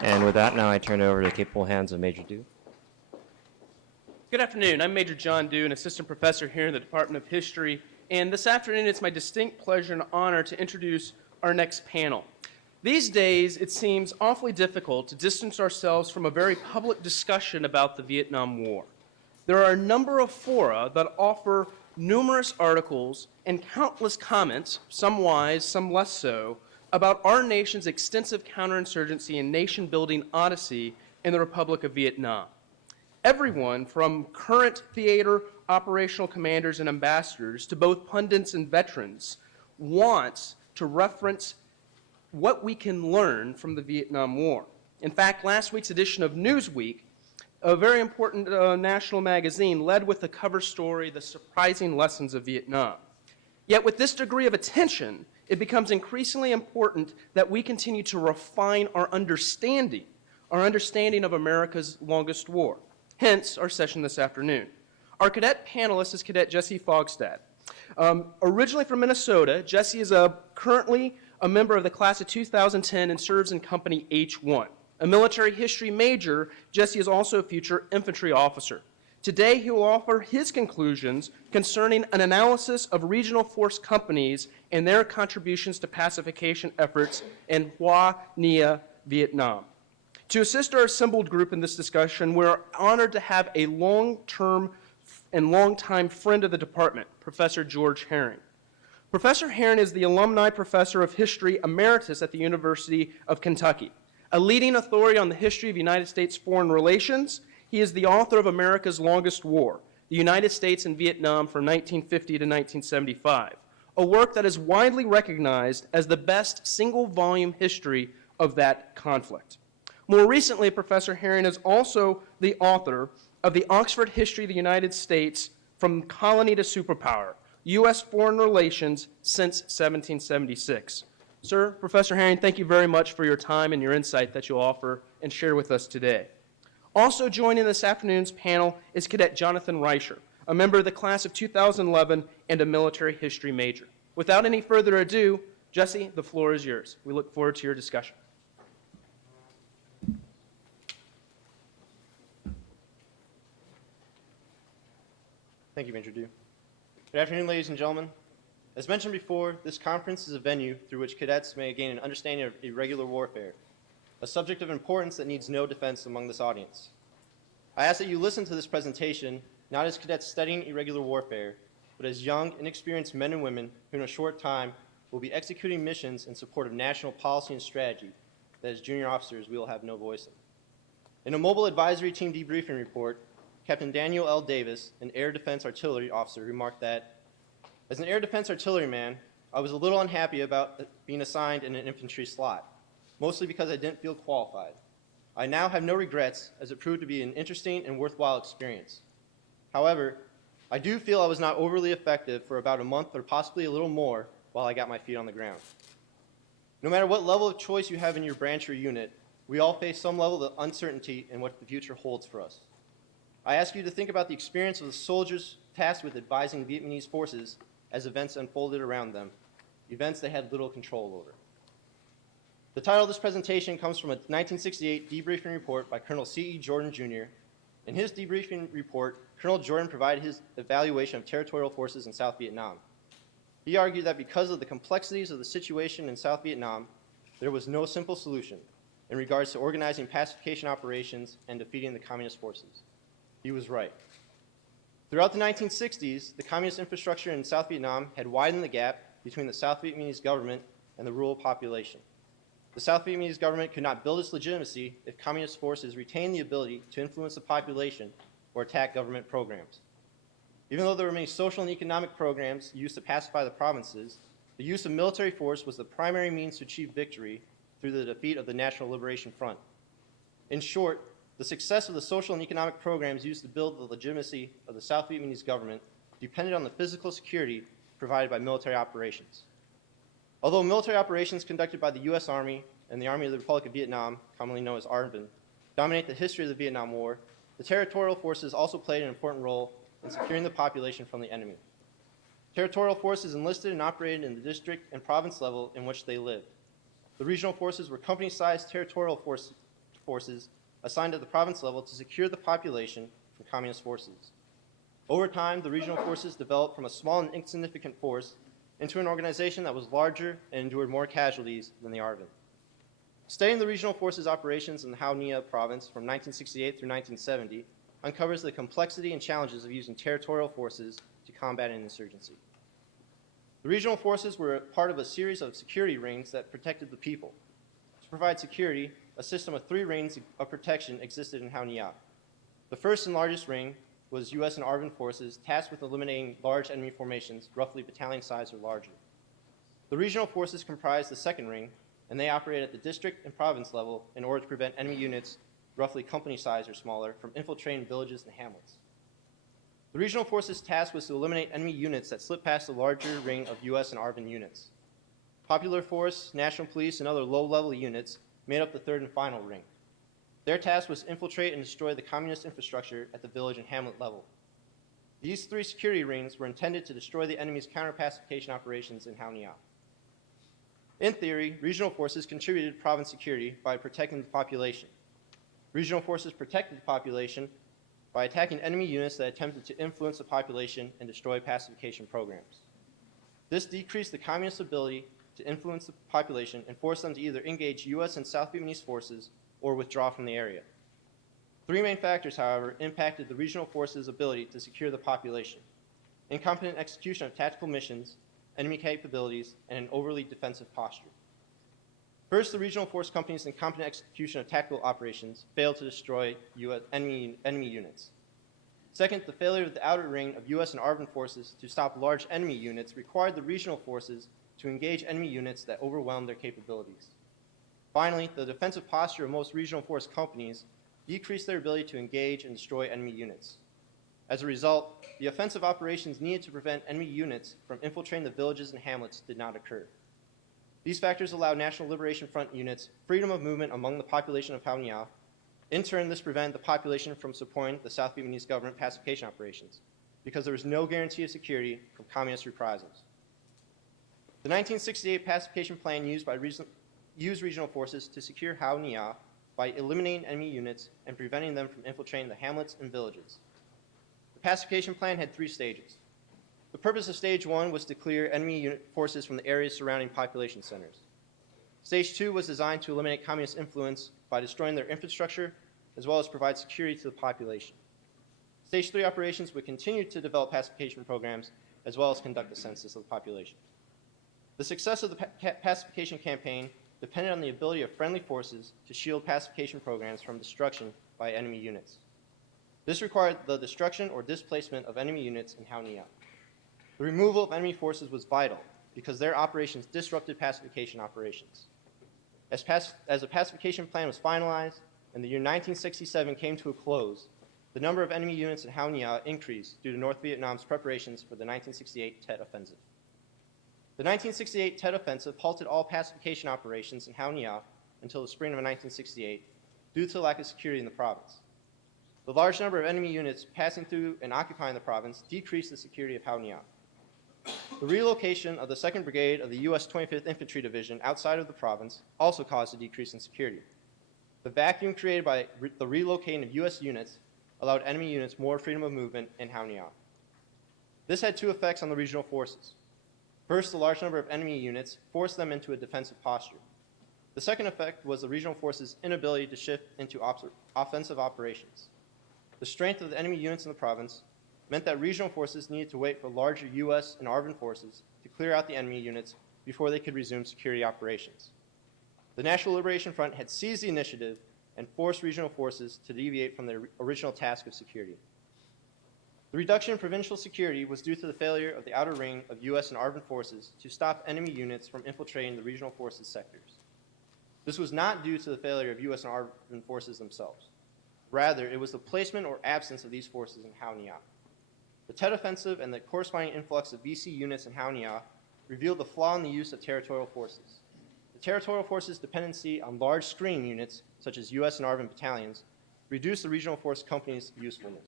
And with that, now I turn it over to the capable hands of Major Dew. Good afternoon. I'm Major John Dew, an assistant professor here in the Department of History. And this afternoon, it's my distinct pleasure and honor to introduce our next panel. These days, it seems awfully difficult to distance ourselves from a very public discussion about the Vietnam War. There are a number of fora that offer numerous articles and countless comments, some wise, some less so, about our nation's extensive counterinsurgency and nation-building odyssey in the Republic of Vietnam. Everyone from current theater operational commanders and ambassadors to both pundits and veterans wants to reference what we can learn from the Vietnam War. In fact, last week's edition of Newsweek, a very important national magazine, led with the cover story, The Surprising Lessons of Vietnam. Yet with this degree of attention, it becomes increasingly important that we continue to refine our understanding of America's longest war. Hence, our session this afternoon. Our cadet panelist is Cadet Jesse Fogstad. Originally from Minnesota, Jesse is currently a member of the class of 2010 and serves in Company H1. A military history major, Jesse is also a future infantry officer. Today, he will offer his conclusions concerning an analysis of regional force companies and their contributions to pacification efforts in Hoa Nha, Vietnam. To assist our assembled group in this discussion, we're honored to have a long-term and long-time friend of the department, Professor George Herring. Professor Herring is the alumni professor of history emeritus at the University of Kentucky. A leading authority on the history of United States foreign relations, he is the author of America's Longest War, the United States and Vietnam from 1950 to 1975, a work that is widely recognized as the best single-volume history of that conflict. More recently, Professor Herring is also the author of the Oxford History of the United States from Colony to Superpower, U.S. Foreign Relations since 1776. Sir, Professor Herring, thank you very much for your time and your insight that you'll offer and share with us today. Also joining this afternoon's panel is Cadet Jonathan Reicher, a member of the class of 2011 and a military history major. Without any further ado, Jesse, the floor is yours. We look forward to your discussion. Thank you, Major Dew. Good afternoon, ladies and gentlemen. As mentioned before, this conference is a venue through which cadets may gain an understanding of irregular warfare, a subject of importance that needs no defense among this audience. I ask that you listen to this presentation not as cadets studying irregular warfare, but as young, inexperienced men and women who in a short time will be executing missions in support of national policy and strategy that as junior officers we will have no voice in. In a Mobile Advisory Team debriefing report, Captain Daniel L. Davis, an Air Defense Artillery officer, remarked that, as an Air Defense Artilleryman, I was a little unhappy about being assigned in an infantry slot, mostly because I didn't feel qualified. I now have no regrets, as it proved to be an interesting and worthwhile experience. However, I do feel I was not overly effective for about a month or possibly a little more while I got my feet on the ground. No matter what level of choice you have in your branch or unit, we all face some level of uncertainty in what the future holds for us. I ask you to think about the experience of the soldiers tasked with advising Vietnamese forces as events unfolded around them, events they had little control over. The title of this presentation comes from a 1968 debriefing report by Colonel C.E. Jordan, Jr. In his debriefing report, Colonel Jordan provided his evaluation of territorial forces in South Vietnam. He argued that because of the complexities of the situation in South Vietnam, there was no simple solution in regards to organizing pacification operations and defeating the communist forces. He was right. Throughout the 1960s, the communist infrastructure in South Vietnam had widened the gap between the South Vietnamese government and the rural population. The South Vietnamese government could not build its legitimacy if communist forces retained the ability to influence the population or attack government programs. Even though there were many social and economic programs used to pacify the provinces, the use of military force was the primary means to achieve victory through the defeat of the National Liberation Front. In short, the success of the social and economic programs used to build the legitimacy of the South Vietnamese government depended on the physical security provided by military operations. Although military operations conducted by the U.S. Army and the Army of the Republic of Vietnam, commonly known as ARVN, dominate the history of the Vietnam War, the territorial forces also played an important role in securing the population from the enemy. Territorial forces enlisted and operated in the district and province level in which they lived. The regional forces were company-sized territorial forces assigned at the province level to secure the population from communist forces. Over time, the regional forces developed from a small and insignificant force into an organization that was larger and endured more casualties than the ARVN. Studying the regional forces operations in the Hao Nia province from 1968 through 1970 uncovers the complexity and challenges of using territorial forces to combat an insurgency. The regional forces were part of a series of security rings that protected the people. To provide security, a system of 3 rings of protection existed in Hao Nia. The first and largest ring was U.S. and ARVN forces tasked with eliminating large enemy formations, roughly battalion size or larger. The regional forces comprised the second ring, and they operated at the district and province level in order to prevent enemy units, roughly company size or smaller, from infiltrating villages and hamlets. The regional forces' task was to eliminate enemy units that slipped past the larger ring of U.S. and ARVN units. Popular Force, National Police, and other low-level units made up the third and final ring. Their task was to infiltrate and destroy the communist infrastructure at the village and hamlet level. These 3 security rings were intended to destroy the enemy's counter-pacification operations in Hao Nia. In theory, regional forces contributed to province security by protecting the population. Regional forces protected the population by attacking enemy units that attempted to influence the population and destroy pacification programs. This decreased the communist ability to influence the population and forced them to either engage U.S. and South Vietnamese forces or withdraw from the area. 3 main factors, however, impacted the regional forces' ability to secure the population: incompetent execution of tactical missions, enemy capabilities, and an overly defensive posture. First, the regional force companies' incompetent execution of tactical operations failed to destroy enemy units. Second, the failure of the outer ring of U.S. and ARVN forces to stop large enemy units required the regional forces to engage enemy units that overwhelmed their capabilities. Finally, the defensive posture of most regional force companies decreased their ability to engage and destroy enemy units. As a result, the offensive operations needed to prevent enemy units from infiltrating the villages and hamlets did not occur. These factors allowed National Liberation Front units freedom of movement among the population of Hao Nia. In turn, this prevented the population from supporting the South Vietnamese government pacification operations because there was no guarantee of security from communist reprisals. The 1968 pacification plan used regional forces to secure Hao Nia by eliminating enemy units and preventing them from infiltrating the hamlets and villages. The pacification plan had 3 stages. The purpose of Stage 1 was to clear enemy forces from the areas surrounding population centers. Stage 2 was designed to eliminate communist influence by destroying their infrastructure, as well as provide security to the population. Stage 3 operations would continue to develop pacification programs, as well as conduct a census of the population. The success of the pacification campaign depended on the ability of friendly forces to shield pacification programs from destruction by enemy units. This required the destruction or displacement of enemy units in Hao Nia. The removal of enemy forces was vital because their operations disrupted pacification operations. As a pacification plan was finalized and the year 1967 came to a close, the number of enemy units in Hao Nia increased due to North Vietnam's preparations for the 1968 Tet Offensive. The 1968 Tet Offensive halted all pacification operations in Hao Nia until the spring of 1968 due to the lack of security in the province. The large number of enemy units passing through and occupying the province decreased the security of Hao Nia. The relocation of the 2nd Brigade of the U.S. 25th Infantry Division outside of the province also caused a decrease in security. The vacuum created by the relocating of U.S. units allowed enemy units more freedom of movement in Hao Nia. This had 2 effects on the regional forces. First, the large number of enemy units forced them into a defensive posture. The second effect was the regional forces' inability to shift into offensive operations. The strength of the enemy units in the province meant that regional forces needed to wait for larger U.S. and ARVN forces to clear out the enemy units before they could resume security operations. The National Liberation Front had seized the initiative and forced regional forces to deviate from their original task of security. The reduction in provincial security was due to the failure of the outer ring of U.S. and ARVN forces to stop enemy units from infiltrating the regional forces sectors. This was not due to the failure of U.S. and ARVN forces themselves. Rather, it was the placement or absence of these forces in Hao Nia. The Tet Offensive and the corresponding influx of VC units in Hao Nia revealed the flaw in the use of territorial forces. The territorial forces' dependency on large screening units, such as U.S. and ARVN battalions, reduced the regional force company's usefulness.